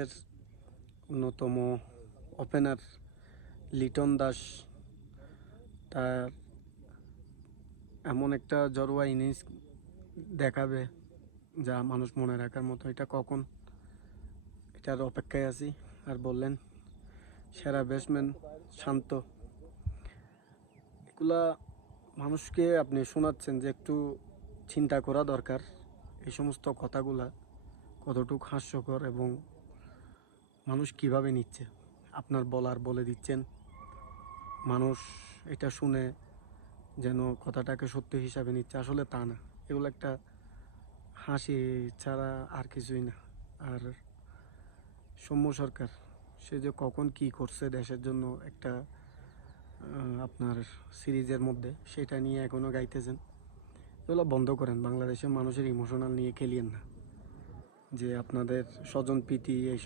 এর অন্যতম ওপেনার লিটন দাস তার এমন একটা জড়োয়া ইনিংস দেখাবে যা মানুষ মনে রাখার মতো। এটা কখন, এটার অপেক্ষায় আছি। আর বললেন সেরা ব্যাটসম্যান শান্ত, এগুলা মানুষকে আপনি শোনাচ্ছেন যে একটু চিন্তা করা দরকার। এই সমস্ত কথাগুলা কতটুকু হাস্যকর এবং মানুষ কিভাবে নিচ্ছে। আপনার বলার বলে দিচ্ছেন, মানুষ এটা শুনে যেন কথাটাকে সত্য হিসাবে নিচ্ছে, আসলে তা না। এগুলো একটা হাসি ছাড়া আর কিছুই না। আর সৌম্য সরকার, সে যে কখন কি করছে দেশের জন্য একটা আপনার সিরিজের মধ্যে, সেটা নিয়ে এখনও গাইতেছেন। এগুলো বন্ধ করেন। বাংলাদেশের মানুষের ইমোশনাল নিয়ে খেলিয়েন না, যে আপনাদের স্বজন প্রীতি এই